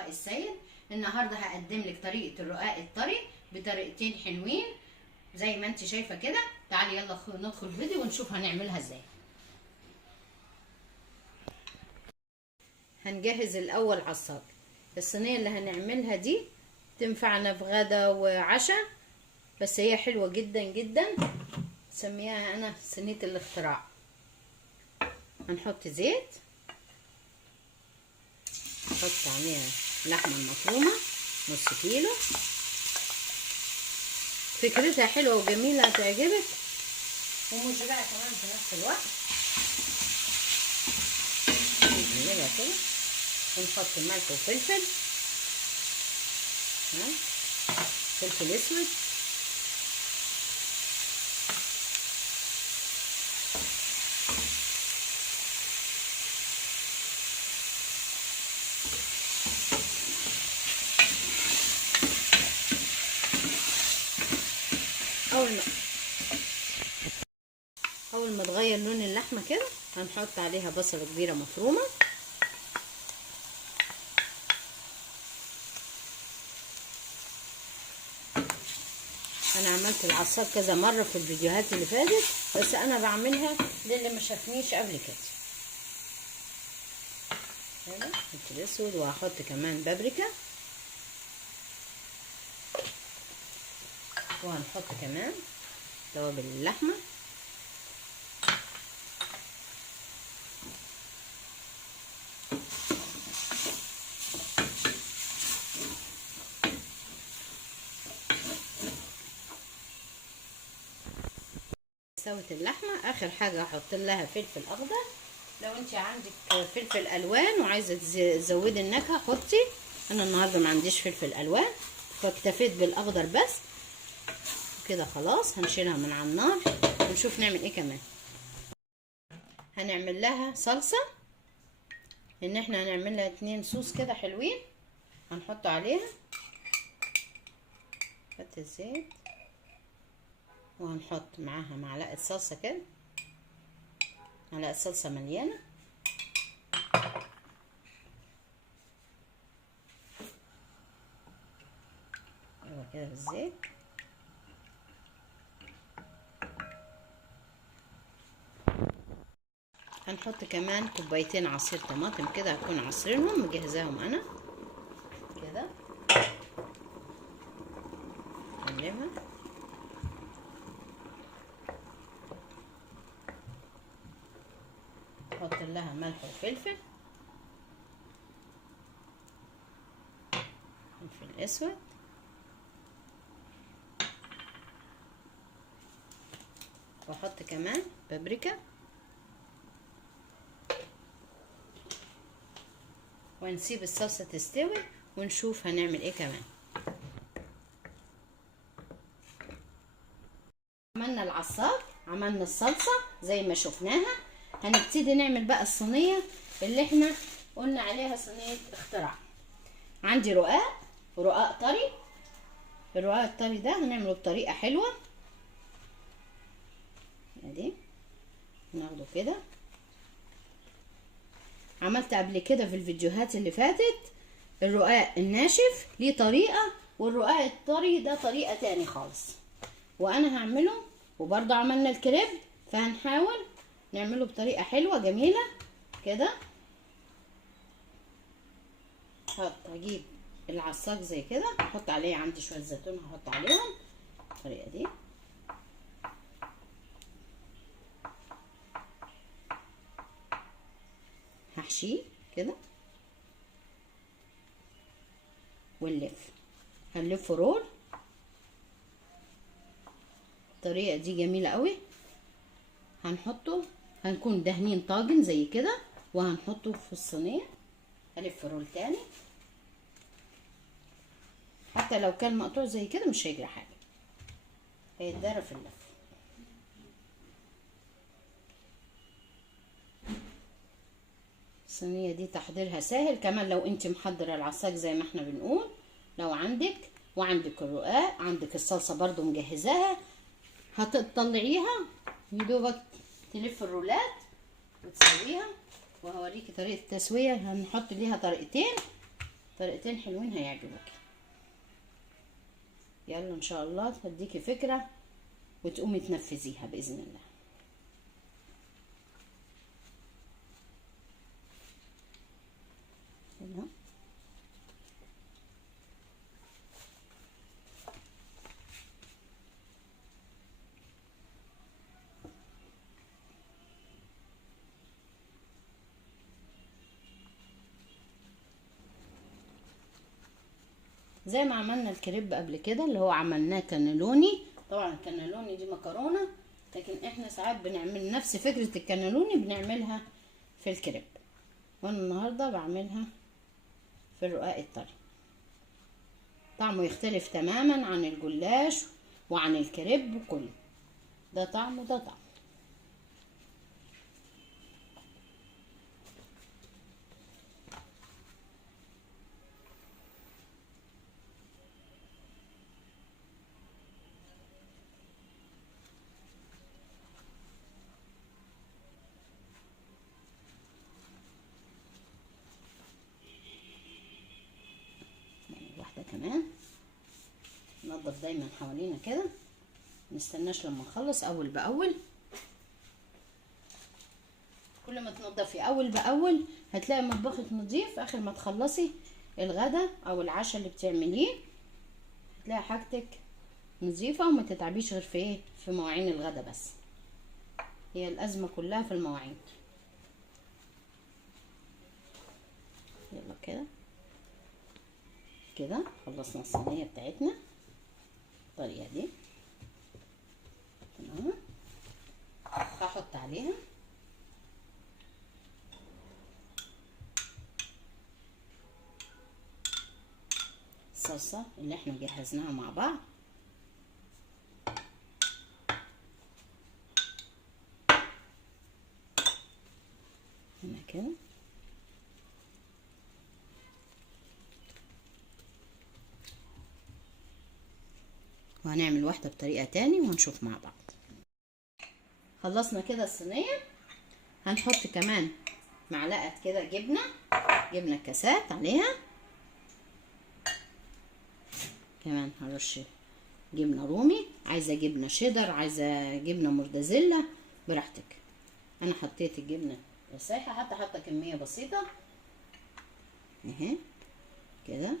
وصفاء السيد. النهارده هقدم لك طريقه الرقاق الطري بطريقتين حلوين زي ما انت شايفه كده. تعالي يلا ندخل فيديو ونشوف هنعملها ازاي. هنجهز الاول عصاج. الصينيه اللي هنعملها دي تنفعنا في غدا وعشاء، بس هي حلوه جدا جدا، سميها انا صينيه الاختراع. هنحط زيت، نحط عليها اللحمه المفرومه نص كيلو، فكرتها حلوه وجميله هتعجبك ومشبعه كمان في نفس الوقت. نقلبها كده ونحط ملح وفلفل، فلفل اسود، اول ما تغير لون اللحمه كده هنحط عليها بصله كبيره مفرومه، انا عملت العصاج كذا مره في الفيديوهات اللي فاتت، بس انا بعملها للي ما شافنيش قبل كده. هنا فلفل اسود، وهحط كمان بابريكا، وهنحط كمان توابل اللحمه، سوت اللحمه. اخر حاجه هحط لها فلفل اخضر، لو انت عندك فلفل الوان وعايزه تزودي النكهه حطي. انا النهارده ما عنديش فلفل الوان فاكتفيت بالاخضر بس. كده خلاص هنشيلها من على النار ونشوف نعمل ايه كمان. هنعمل لها صلصه، ان احنا هنعمل لها 2 صوص كده حلوين هنحط عليها. حط الزيت وهنحط معاها معلقه صلصه كده، معلقه صلصه مليانه، ايوه كده بالزيت. هنحط كمان كوبايتين عصير طماطم كده، هكون عصيرهم مجهزاهم انا كده. نقلبها، نحط لها ملح وفلفل، فلفل اسود، واحط كمان بابريكا، ونسيب الصلصه تستوي ونشوف هنعمل ايه كمان. عملنا العصاج، عملنا الصلصه زي ما شفناها. هنبتدي نعمل بقى الصينيه اللي احنا قلنا عليها صينيه اختراع. عندي رقاق طري. الرقاق الطري ده هنعمله بطريقه حلوه. ادي ناخده كده، عملت قبل كده في الفيديوهات اللي فاتت الرقاق الناشف ليه طريقه، والرقاق الطري ده طريقه تاني خالص، وانا هعمله. وبرضه عملنا الكريب، فهنحاول نعمله بطريقه حلوه جميله كده. هجيب العصاج زي كده، احط عليه، عندي شويه زيتون هحط عليهم بالطريقه دي، هحشيه كده ونلف. هنلف رول. الطريقه دي جميله قوي. هنحطه، هنكون دهنين طاجن زي كده وهنحطه في الصينيه. هلف رول تاني، حتى لو كان مقطوع زي كده مش هيجري حاجه، هيتدرى في اللف. الصينيه دي تحضيرها سهل كمان، لو انت محضره العصاج زي ما احنا بنقول، لو عندك وعندك الرقاق، عندك الصلصه برضو مجهزاها، هتطلعيها يدوبك تلف الرولات وتسويها. وهوريكي طريقه التسويه. هنحط ليها طريقتين. طريقتين حلوين هيعجبوكي. يلا ان شاء الله تديكي فكرة وتقومي تنفذيها باذن الله. هنا زي ما عملنا الكريب قبل كده اللي هو عملناه كانيلوني. طبعا الكانيلوني دي مكرونه، لكن احنا ساعات بنعمل نفس فكره الكانيلوني بنعملها في الكريب، وانا النهارده بعملها في الرقاق الطري. طعمه يختلف تماما عن الجلاش وعن الكريب وكله، ده طعم وده طعم. واحدة كمان. ننضف دايما حوالينا كده، منستناش لما نخلص اول باول. كل ما تنضفي اول باول هتلاقي مطبخك نظيف. اخر ما تخلصي الغدا او العشاء اللي بتعمليه هتلاقي حاجتك نظيفه وما تتعبيش غير في ايه، في مواعين الغدا بس. هي الازمه كلها في المواعين. يلا كده كده خلصنا الصينيه بتاعتنا بالطريقه دي. تمام. هحط عليها الصلصه اللي احنا جهزناها مع بعض. هنا كده وهنعمل واحدة بطريقة تاني ونشوف مع بعض. خلصنا كده الصينية. هنحط كمان معلقة كده جبنة كاسات عليها. كمان هرش جبنة رومي، عايزة جبنة شيدر، عايزة جبنة موردزيلا، براحتك. انا حطيت الجبنة السايحة، حتى كمية بسيطة اهي كده.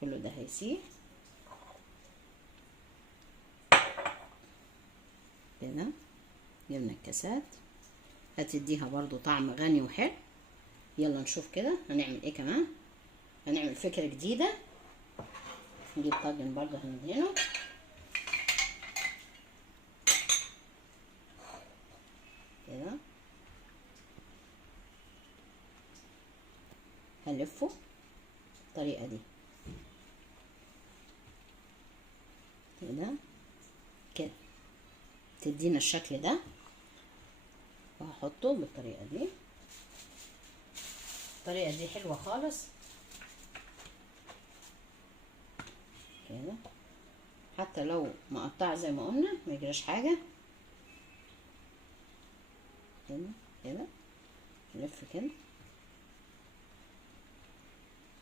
كله ده هيسيح كده. جبنة الكاسات هتديها برضو طعم غني وحلو. يلا نشوف كده هنعمل ايه كمان. هنعمل فكرة جديدة. نجيب طاجن برضو هندهنه كده. هلفه بالطريقة دي كده كده، تدينا الشكل ده. وهحطه بالطريقة دي. الطريقة دي حلوة خالص كده، حتى لو مقطعة زي ما قلنا ما يجراش حاجة. كده كده نلف كده،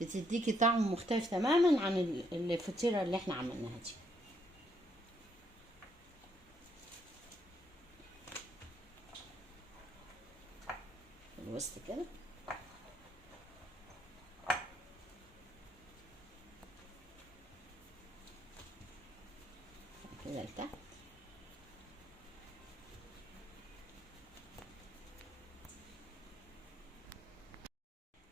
بتديكي طعم مختلف تماما عن الفطيرة اللي احنا عملناها دي. الوسط كده كده لتحت.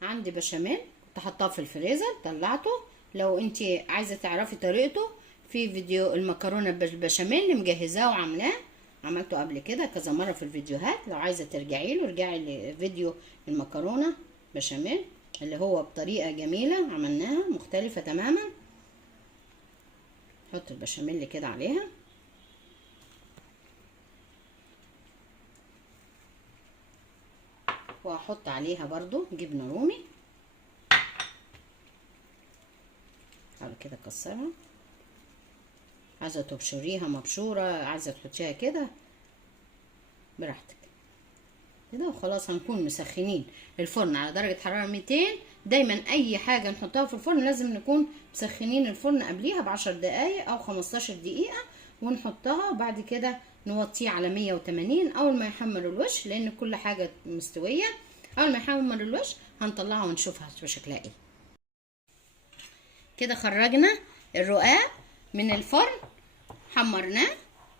عندي بشاميل كنت حطاه في الفريزر، طلعته. لو انتي عايزه تعرفي طريقته في فيديو المكرونه بالبشاميل اللي مجهزاه وعاملاه، عملته قبل كده كذا مره في الفيديوهات. لو عايزه ترجعي له ارجعي لفيديو المكرونه بشاميل اللي هو بطريقه جميله عملناها مختلفه تماما. نحط البشاميل كده عليها وهحط عليها برضو جبنه رومي. على كده كسرها، عايزه تبشريها مبشوره، عايزه تحطيها كده براحتك كده. وخلاص هنكون مسخنين الفرن على درجه حراره 200 دايما اي حاجه نحطها في الفرن لازم نكون مسخنين الفرن قبليها ب10 دقايق او 15 دقيقه، ونحطها وبعد كده نوطيه على 180 اول ما يحمر الوش، لان كل حاجه مستويه. اول ما يحمر الوش هنطلعها ونشوفها شكلها ايه. كده خرجنا الرقاق من الفرن، حمرناه،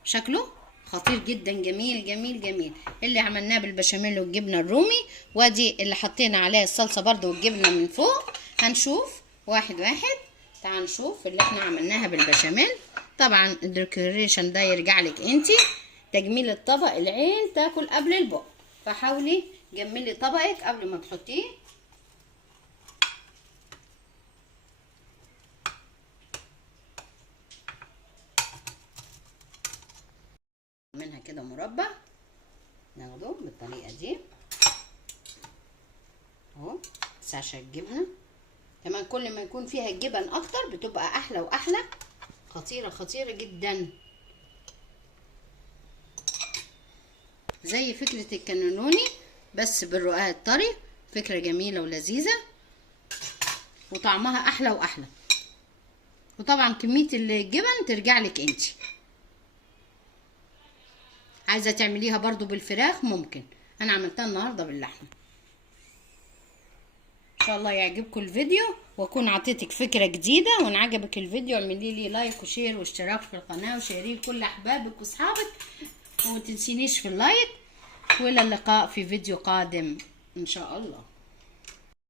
شكله خطير جدا، جميل جميل جميل. اللي عملناه بالبشاميل والجبنه الرومي، وادي اللي حطينا عليه الصلصه برده والجبنه من فوق. هنشوف واحد واحد. تعال نشوف اللي احنا عملناها بالبشاميل. طبعا الديكوريشن ده يرجع لك انتي، تجميل الطبق العين تاكل قبل البق، فحاولي جملي طبقك قبل ما تحطيه. منها كده مربع، ناخده بالطريقه دي اهو. بس عشان الجبنه كمان كل ما يكون فيها الجبن اكتر بتبقى احلى واحلى، خطيره خطيره جدا. زي فكره الكانيلوني بس بالرقاق الطري، فكره جميله ولذيذه وطعمها احلى واحلى. وطبعا كميه الجبن ترجع لك انتي. عايزه تعمليها برضو بالفراخ ممكن، انا عملتها النهارده باللحمه. ان شاء الله يعجبكم الفيديو واكون عطيتك فكره جديده. وان عجبك الفيديو اعملي لي لايك وشير واشتراك في القناه وشيريه لكل احبابك واصحابك، وما تنسينيش في اللايك. والى اللقاء في فيديو قادم ان شاء الله.